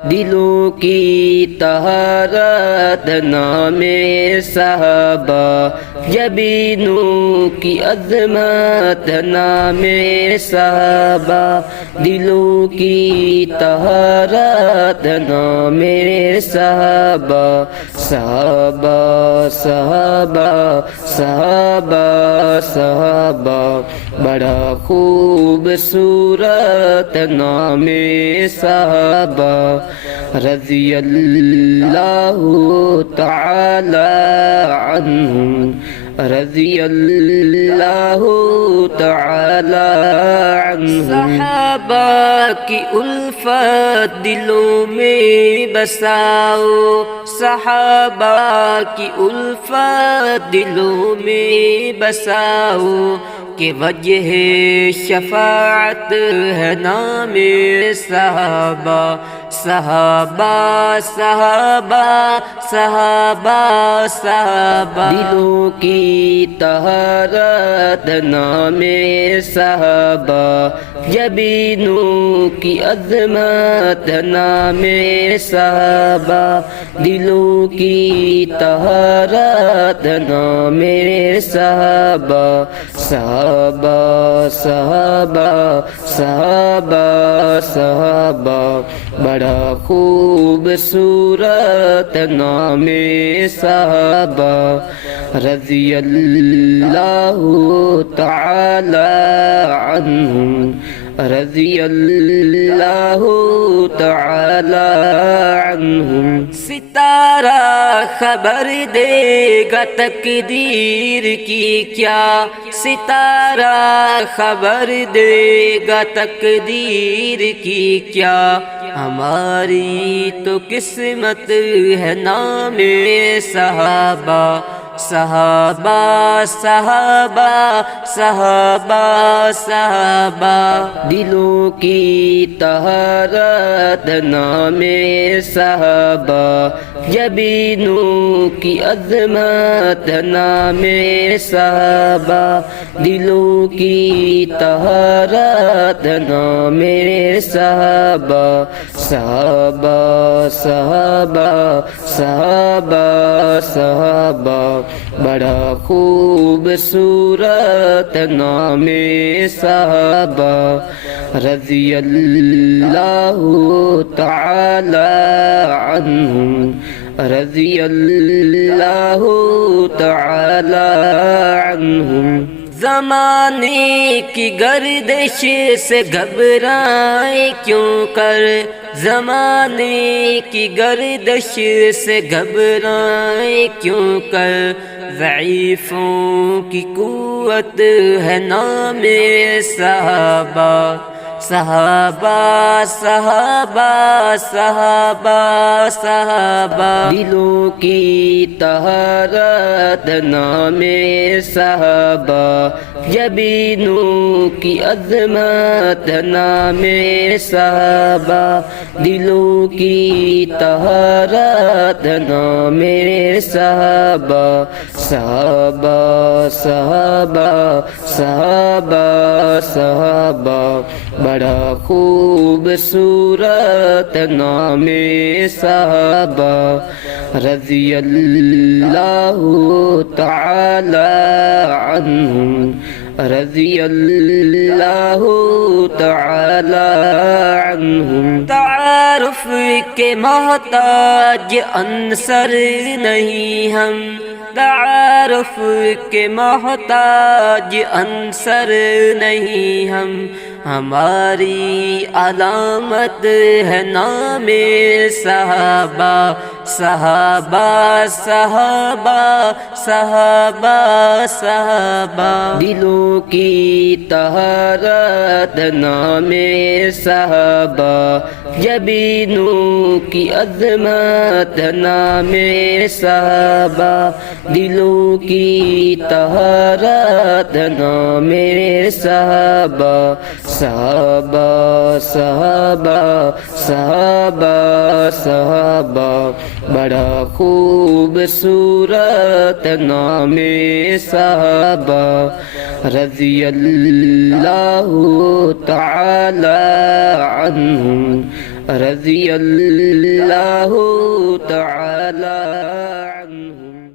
دلوں کی طہارت نام صحابہ، جبینوں کی عظمت نام صحابہ، دلوں کی طہارت نام صحابہ، صحابہ صحابہ صحابہ صحابہ، بڑا خوبصورت نام صحابہ، رضی اللہ تعالی عنہم، رضی اللہ تعالی عنہم۔ صحابہ کی الفت دلوں میں بساؤ، صحابہ کی الفت دلوں میں بساؤ، کہ وجہ شفاعت ہے نام صحابہ، صحابہ صحابہ صحابہ صحابہ، دلوں کی طہارت نام صحابہ، جبینوں کی عظمت نام صحابہ، دلوں کی طہارت نام صحابہ، صحابہ صحابہ صحابہ صحابہ، بڑا خوبصورت نام صحابہ، رضی اللہ تعالی عنہم، رضی اللہ تعالی عنہم۔ ستارہ خبر دے گا تقدیر کی کیا، ستارہ خبر دے گا تقدیر کی کیا، ہماری تو قسمت ہے نام صحابہ، صحابہ صحابہ صحابہ صحابہ، دلوں کی طہارت نام صحابہ، جبینوں کی عظمت نام صحابہ، دلوں کی طہارت نام صحابہ، صحابہ صحابہ صحابہ صحابہ، بڑا خوبصورت نام صحابہ، رضی اللہ تعالی عنہم، رضی اللہ تعالی عنہم۔ زمانے کی گردش سے گھبرائیں کیوں کر، زمانے کی گردش سے گھبرائیں کیوں کر، ضعیفوں کی قوت ہے نام صحابہ، صحابہ صحابہ صحابہ صحابہ، دلوں کی طہارت نام صحابہ، جبینوں کی عظمت نام صحابہ، دلوں کی طہارت نام صحابہ، صحابہ صحابہ صحابہ صحابہ، بڑا خوبصورت نام صحابہ، رضی اللہ تعالی عنہم، رضی اللہ تعالی عنہم۔ تعارف کے محتاج عنصر نہیں ہم، تعارف کے محتاج عنصر نہیں ہم، ہماری علامت ہے نام صحابہ، صحابہ صحابہ صحابہ صحابہ، دلوں کی طہارت نام صحابہ، جبینوں کی عظمت نام صحابہ، دلوں کی طہارت نام صحابہ، صحابہ صحابہ صحابہ صحابہ، بڑا خوبصورت نام صحابہ، رضی اللہ تعالی عنہم، رضی اللہ تعالی عنہم.